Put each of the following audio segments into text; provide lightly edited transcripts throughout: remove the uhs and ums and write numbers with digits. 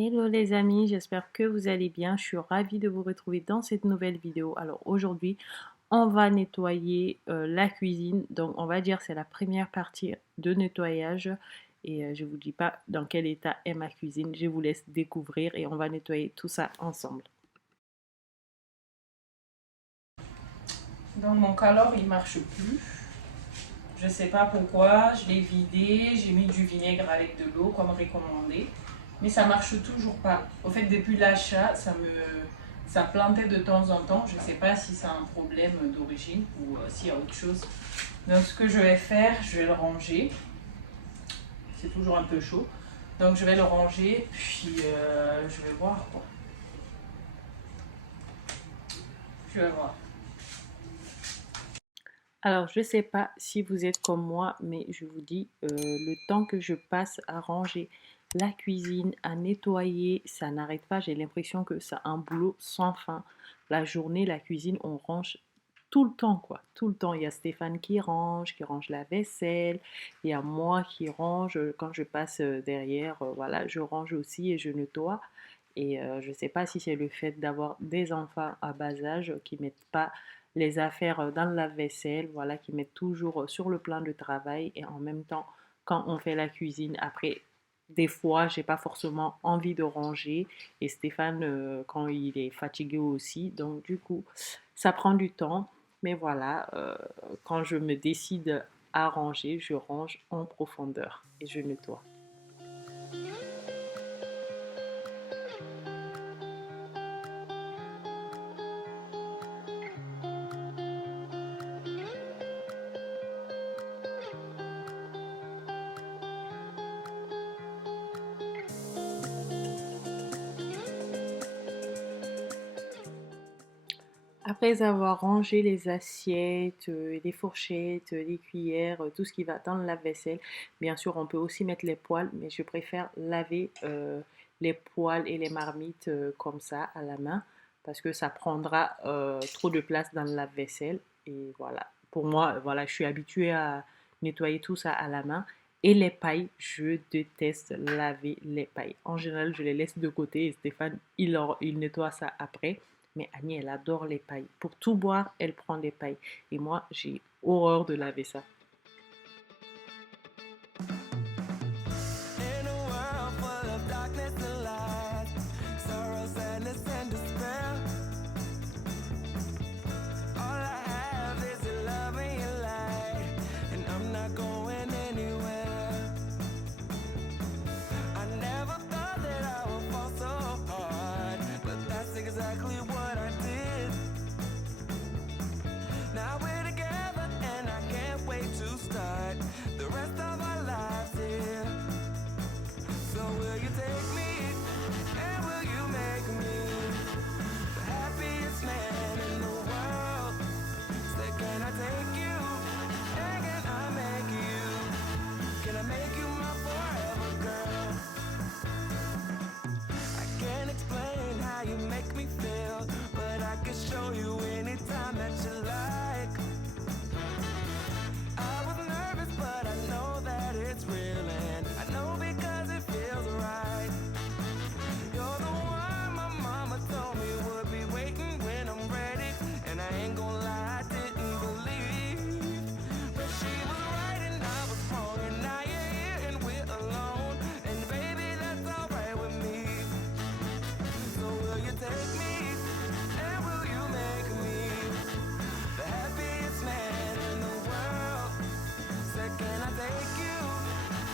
Hello les amis, j'espère que vous allez bien. Je suis ravie de vous retrouver dans cette nouvelle vidéo. Alors aujourd'hui, on va nettoyer la cuisine. Donc on va dire c'est la première partie de nettoyage. Et je ne vous dis pas dans quel état est ma cuisine. Je vous laisse découvrir et on va nettoyer tout ça ensemble. Donc mon calor il marche plus. Je ne sais pas pourquoi, je l'ai vidé, j'ai mis du vinaigre avec de l'eau comme recommandé. Mais ça marche toujours pas. Au fait, depuis l'achat, ça plantait de temps en temps. Je ne sais pas si c'est un problème d'origine ou s'il y a autre chose. Donc ce que je vais faire, je vais le ranger. C'est toujours un peu chaud. Donc je vais le ranger, puis je vais voir quoi. Je vais voir. Alors, je ne sais pas si vous êtes comme moi, mais je vous dis, le temps que je passe à ranger la cuisine, à nettoyer, ça n'arrête pas. J'ai l'impression que c'est un boulot sans fin. La journée, la cuisine, on range tout le temps, quoi. Tout le temps. Il y a Stéphane qui range la vaisselle. Il y a moi qui range. Quand je passe derrière, voilà, je range aussi et je nettoie. Et je ne sais pas si c'est le fait d'avoir des enfants à bas âge qui ne mettent pas les affaires dans le lave-vaisselle, voilà, qui mettent toujours sur le plan de travail et en même temps, quand on fait la cuisine, après, des fois, j'ai pas forcément envie de ranger et Stéphane, quand il est fatigué aussi, donc du coup, ça prend du temps, mais voilà, quand je me décide à ranger, je range en profondeur et je nettoie. Après avoir rangé les assiettes, les fourchettes, les cuillères, tout ce qui va dans le lave-vaisselle, bien sûr, on peut aussi mettre les poêles, mais je préfère laver les poêles et les marmites comme ça à la main parce que ça prendra trop de place dans le lave-vaisselle. Et voilà, pour moi, voilà, je suis habituée à nettoyer tout ça à la main. Et les pailles, je déteste laver les pailles. En général, je les laisse de côté et Stéphane, il nettoie ça après. Mais Annie, elle adore les pailles. Pour tout boire, elle prend des pailles. Et moi, j'ai horreur de laver ça. In a world full of darkness and light, sorrow, sadness, and despair. All I have is your love and your light, and I'm not going anywhere. I never thought that I would fall so hard, but that's exactly what I did. Now we're together, and I can't wait to start the rest of our lives here. So will you take me, and will you make me the happiest man in the world? Say, can I take you, and can I make you? Can I make you my forever girl? I can't explain how you make me feel, but I can show you anytime that you like. I was nervous, but I know that it's real, and I know because it feels right. You're the one my mama told me would be waiting when I'm ready, and I ain't gonna lie, I didn't believe, but she was right and I was wrong, and now you're here and we're alone, and baby that's alright with me. So will you take me, and will you make me the happiest man in the world? Say, can I take you,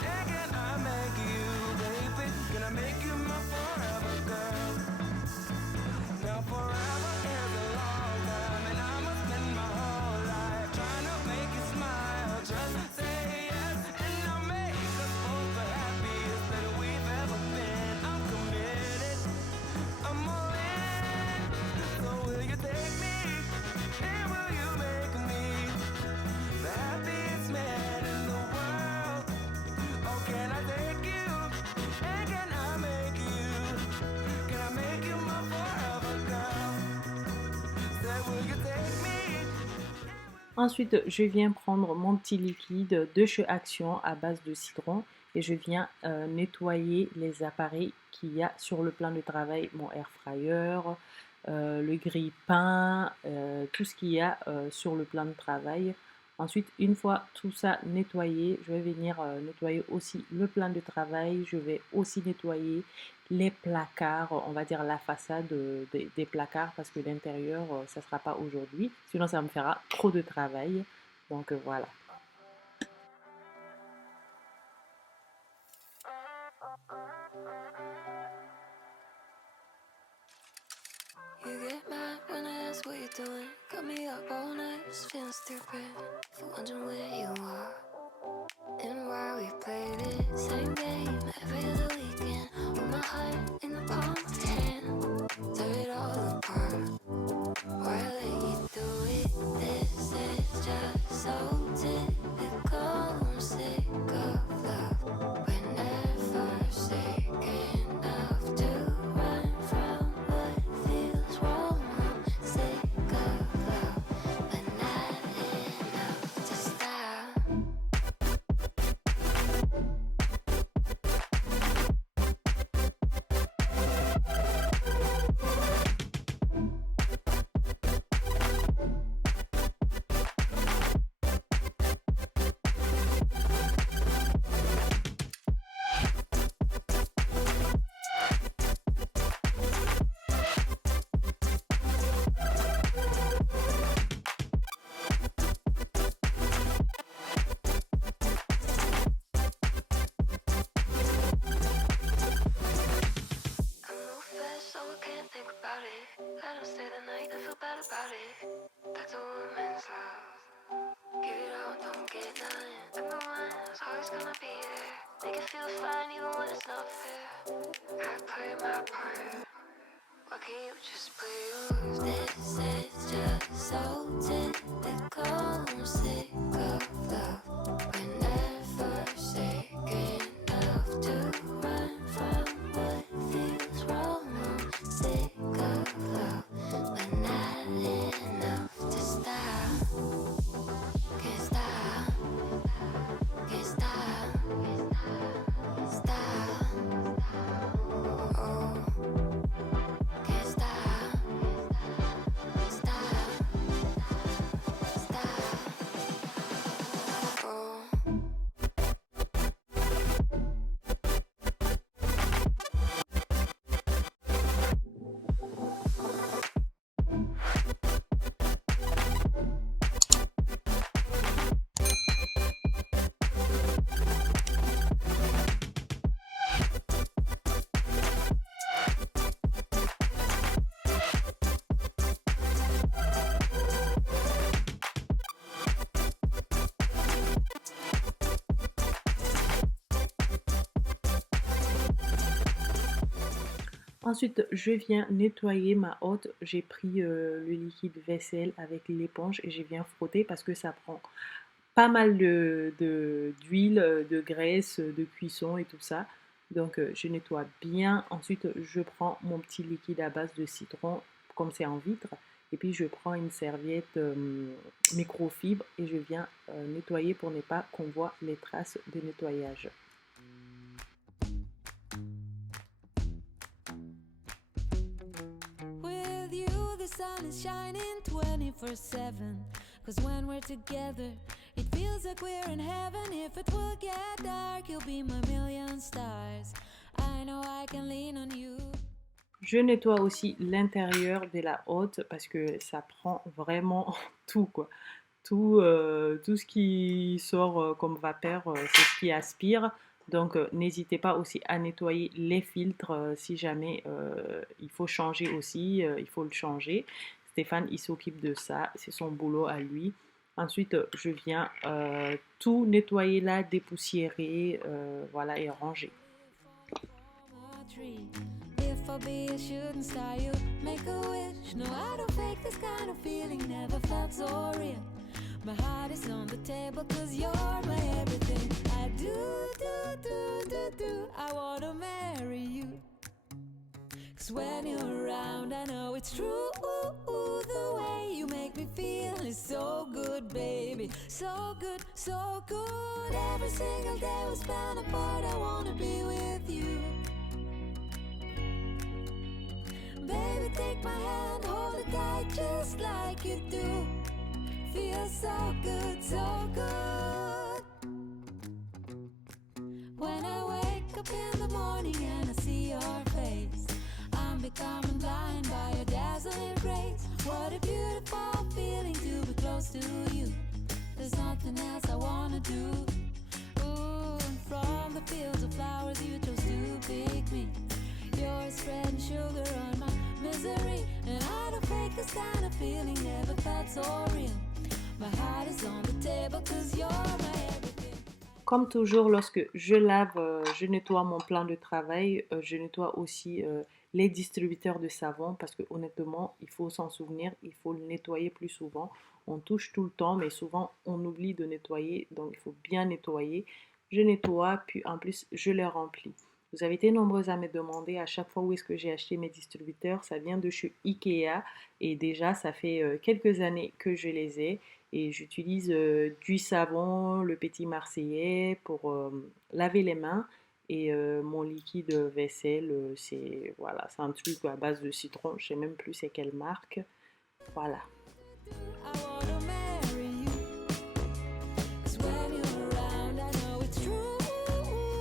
and can I make you, baby? Can I make you my forever girl? Now forever is a long time, and I must spend my whole life trying to make you smile. Just say yes, and I'll make us both the happiest that we've ever been. I'm committed, I'm all in. So will you take me, and will you make me the happiest man in the world? Oh, can I take you, and can I make you? Can I make you my forever girl? Say, will you take me? Ensuite, je viens prendre mon petit liquide de chez Action à base de citron et je viens nettoyer les appareils qu'il y a sur le plan de travail, mon air fryer, le grille-pain, tout ce qu'il y a sur le plan de travail. Ensuite, une fois tout ça nettoyé, je vais venir nettoyer aussi le plan de travail. Je vais aussi nettoyer les placards, on va dire la façade des placards parce que l'intérieur, ça ne sera pas aujourd'hui. Sinon, ça me fera trop de travail. Donc voilà. You get mad when I ask what you're doing. Got me up all night, just feeling stupid. For wondering where you are and why we played it. Same game every other weekend. With my heart in the palm of your hand. Tear it all apart. Why let you do it? This is just so typical. I'm sick of love. We're never sick enough to run from what feels wrong. I'm sick of love, but not enough to stop. I'm no fast, so I can't think about it. I don't stay the night, I feel bad about it. That's a woman's love. Give it all, don't get none. I'm the one who's always gonna be there. Make it feel fine even when it's not fair. I play my part. Why can't you just play yours? This is just so typical. I'm sick of love. We're never sick enough to run from what feels wrong. I'm sick of love, but not enough to stop. Can't stop. Can't stop. Stop. Oh. Can't stop, stop, stop. Oh. Ensuite, je viens nettoyer ma hotte. J'ai pris le liquide vaisselle avec l'éponge et je viens frotter parce que ça prend pas mal d'huile, de graisse, de cuisson et tout ça. Donc, je nettoie bien. Ensuite, je prends mon petit liquide à base de citron, comme c'est en vitre. Et puis, je prends une serviette microfibre et je viens nettoyer pour ne pas qu'on voit les traces de nettoyage. With you, the sun is shining 24/7. Cause when we're together, it feels like we're in heaven. If it will get dark, you'll be my million stars. I know I can lean on you. Je nettoie aussi l'intérieur de la hotte parce que ça prend vraiment tout, quoi. Tout ce qui sort comme vapeur, c'est ce qui aspire. Donc, n'hésitez pas aussi à nettoyer les filtres si jamais il faut changer aussi, il faut le changer. Stéphane, il s'occupe de ça, c'est son boulot à lui. Ensuite, je viens tout nettoyer là, dépoussiérer, voilà, et ranger. If I be a shooting star, you make a wish. No, I don't fake this kind of feeling, never felt so real. My heart is on the table cause you're my everything. I do, I wanna marry you. Cause when you're around, I know it's true. The way you make me feel is so good, baby. baby. So good, so good. Every single day we spend apart. I wanna be with you. Baby, take my hand, hold it tight just like you do. Feels so good, so good. When I wake up in the morning and I see your face, I'm becoming blind by your dazzling grace. What a beautiful feeling to be close to you. There's nothing else I wanna do. Ooh, and from the fields of flowers you chose to pick me. You're spreading sugar on my misery, and I don't fake this kind of feeling, never felt so real. My heart is on the table 'cause you're my everything. Comme toujours, lorsque je lave, je nettoie mon plan de travail, je nettoie aussi les distributeurs de savon parce que honnêtement, il faut s'en souvenir, il faut le nettoyer plus souvent. On touche tout le temps, mais souvent on oublie de nettoyer, donc il faut bien nettoyer. Je nettoie, puis en plus je les remplis. Vous avez été nombreux à me demander à chaque fois où est-ce que j'ai acheté mes distributeurs. Ça vient de chez Ikea et déjà ça fait quelques années que je les ai. Et j'utilise du savon, le petit marseillais pour laver les mains. Et mon liquide vaisselle, c'est voilà, c'est un truc à base de citron. Je ne sais même plus c'est quelle marque. Voilà. I wanna marry you. 'Cause when you're around, I know it's true.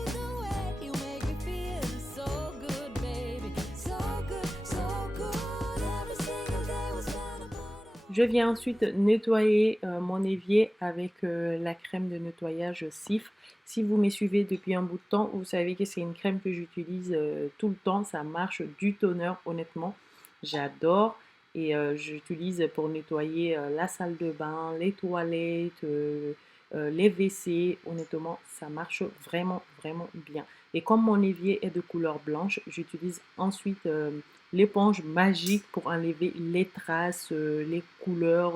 The way you make me feel is so good, baby. So good, so good. Every single day we spend apart. Je viens ensuite nettoyer mon évier avec la crème de nettoyage Cif. Si vous me suivez depuis un bout de temps, vous savez que c'est une crème que j'utilise tout le temps. Ça marche du tonnerre, honnêtement. J'adore. Et j'utilise pour nettoyer la salle de bain, les toilettes, les WC. Honnêtement, ça marche vraiment, vraiment bien. Et comme mon évier est de couleur blanche, j'utilise ensuite l'éponge magique pour enlever les traces, les couleurs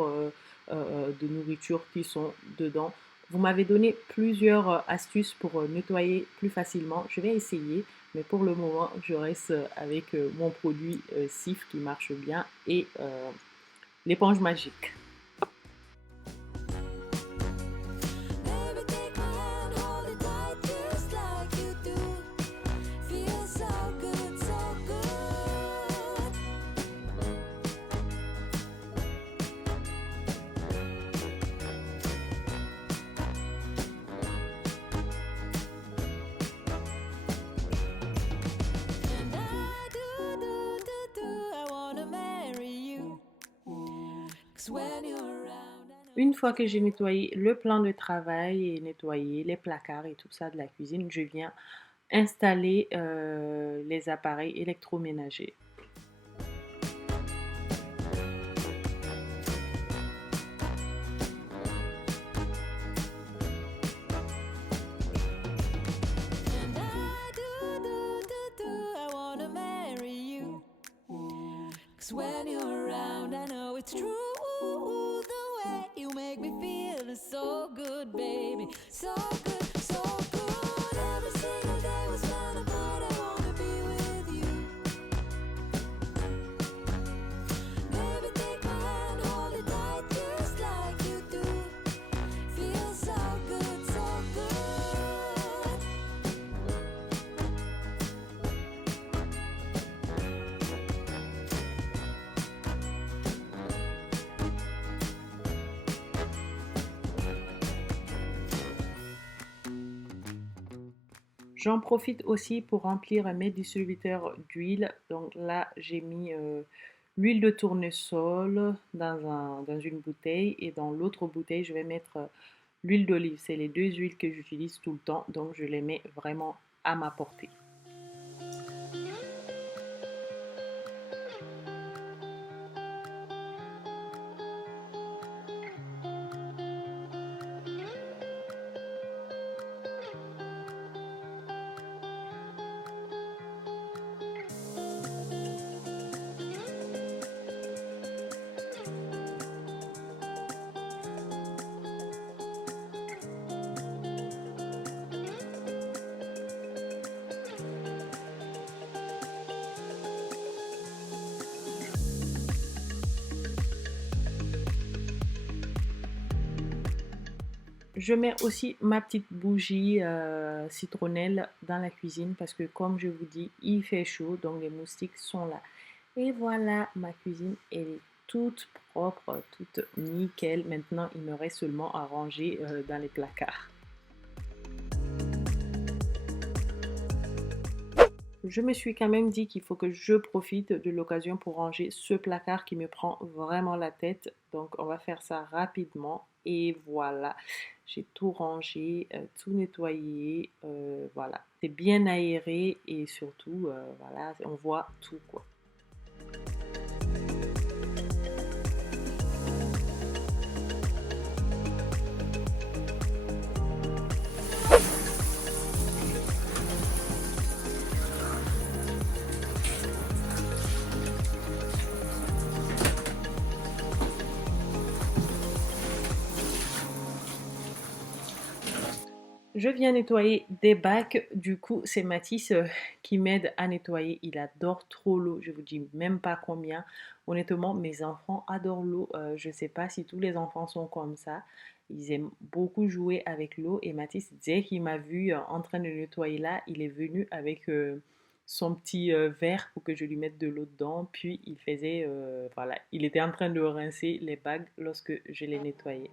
de nourriture qui sont dedans. Vous m'avez donné plusieurs astuces pour nettoyer plus facilement. Je vais essayer, mais pour le moment, je reste avec mon produit Cif qui marche bien et l'éponge magique. Baby, take my hand, hold it tight just like you do. Feels so good, so good. And I wanna marry you. 'Cause when you're around, I know. Une fois que j'ai nettoyé le plan de travail et nettoyé les placards et tout ça de la cuisine, je viens installer les appareils électroménagers. And I wanna marry you. 'Cause when you're around, I know it's true. The way you make me feel is so good, baby. So good, so good. Every single day we spend apart, I wanna be with you. Baby, take my hand, hold it tight just like you do. Feels so good, so good. J'en profite aussi pour remplir mes distributeurs d'huile. Donc là, j'ai mis l'huile de tournesol dans une bouteille et dans l'autre bouteille, je vais mettre l'huile d'olive. C'est les deux huiles que j'utilise tout le temps, donc je les mets vraiment à ma portée. Je mets aussi ma petite bougie citronnelle dans la cuisine parce que comme je vous dis, il fait chaud, donc les moustiques sont là. Et voilà, ma cuisine, elle est toute propre, toute nickel. Maintenant, il me reste seulement à ranger dans les placards. Je me suis quand même dit qu'il faut que je profite de l'occasion pour ranger ce placard qui me prend vraiment la tête. Donc, on va faire ça rapidement. Et voilà, j'ai tout rangé, tout nettoyé. Voilà, c'est bien aéré et surtout, voilà, on voit tout quoi. Je viens nettoyer des bacs, du coup c'est Mathis qui m'aide à nettoyer, il adore trop l'eau, je vous dis même pas combien. Honnêtement, mes enfants adorent l'eau, je sais pas si tous les enfants sont comme ça, ils aiment beaucoup jouer avec l'eau et Mathis, dès qu'il m'a vu en train de nettoyer là, il est venu avec son petit verre pour que je lui mette de l'eau dedans, puis il faisait, voilà, il était en train de rincer les bacs lorsque je les nettoyais.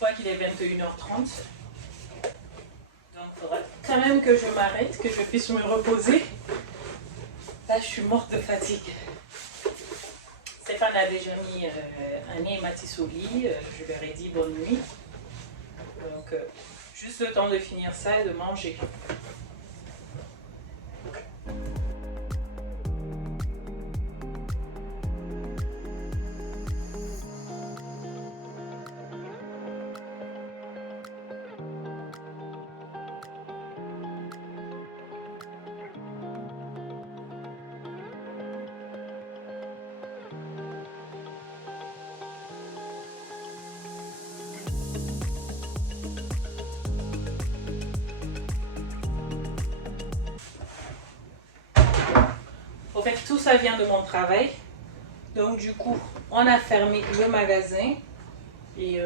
Je crois qu'il est 21h30. Donc il faudra quand même que je m'arrête, que je puisse me reposer. Là, je suis morte de fatigue. Stéphane a déjà mis Annie et Mathis au lit. Je leur ai dit bonne nuit. Donc, juste le temps de finir ça et de manger. En fait, tout ça vient de mon travail. Donc, du coup, on a fermé le magasin. Et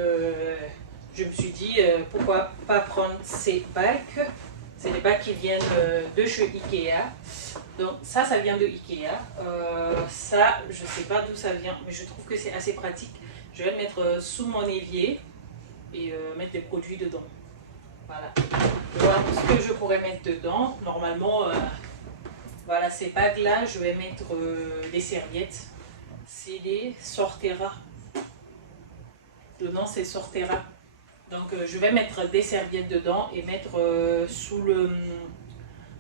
je me suis dit, pourquoi pas prendre ces bacs. C'est des bacs qui viennent de chez Ikea. Donc, ça vient de Ikea. Ça, je ne sais pas d'où ça vient, mais je trouve que c'est assez pratique. Je vais le mettre sous mon évier et mettre des produits dedans. Voilà. Voilà ce que je pourrais mettre dedans. Normalement, voilà, ces bagues-là, je vais mettre des serviettes. C'est les Sortera. Dedans, c'est Sortera. Donc, je vais mettre des serviettes dedans et mettre sous le...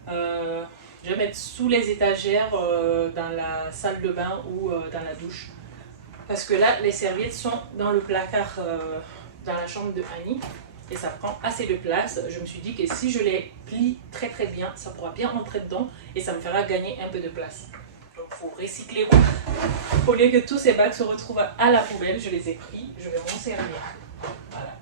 je vais mettre sous les étagères dans la salle de bain ou dans la douche. Parce que là, les serviettes sont dans le placard dans la chambre de Annie. Et ça prend assez de place. Je me suis dit que si je les plie très très bien, ça pourra bien rentrer dedans et ça me fera gagner un peu de place. Donc il faut recycler. Au lieu que tous ces bacs se retrouvent à la poubelle, je les ai pris, je vais m'en servir. Voilà.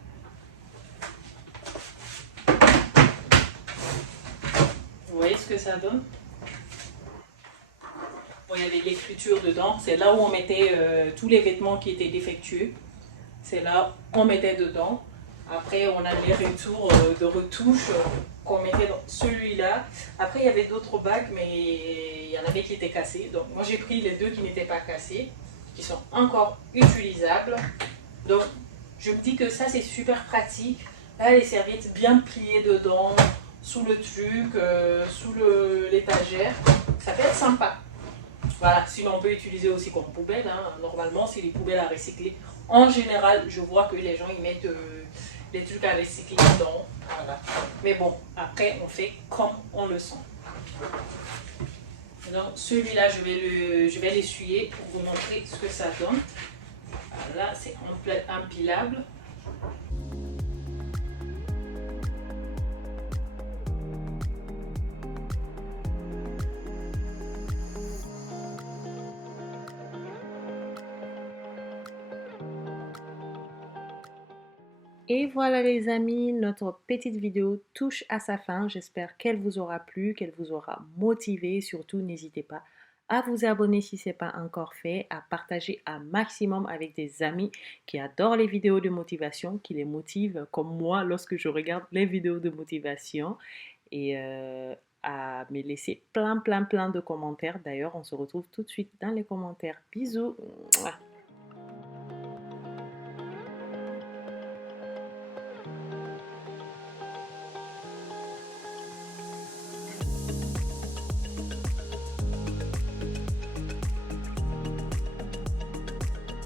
Vous voyez ce que ça donne? Bon, il y avait l'écriture dedans. C'est là où on mettait tous les vêtements qui étaient défectueux. C'est là où on mettait dedans. Après, on a les retours de retouches qu'on mettait dans celui-là. Après, il y avait d'autres bacs, mais il y en avait qui étaient cassés. Donc, moi, j'ai pris les deux qui n'étaient pas cassés, qui sont encore utilisables. Donc, je me dis que ça, c'est super pratique. Là, les serviettes bien pliées dedans, sous le truc, sous l'étagère. Ça peut être sympa. Voilà, sinon on peut utiliser aussi comme poubelle. Hein. Normalement, c'est les poubelles à recycler. En général, je vois que les gens ils mettent les trucs à recycler dedans. Voilà. Mais bon, après, on fait comme on le sent. Donc, celui-là, je vais l'essuyer pour vous montrer ce que ça donne. Là, c'est empilable. Et voilà les amis, notre petite vidéo touche à sa fin. J'espère qu'elle vous aura plu, qu'elle vous aura motivé. Surtout, n'hésitez pas à vous abonner si ce n'est pas encore fait, à partager un maximum avec des amis qui adorent les vidéos de motivation, qui les motivent comme moi lorsque je regarde les vidéos de motivation. Et à me laisser plein de commentaires. D'ailleurs, on se retrouve tout de suite dans les commentaires. Bisous. Mouah.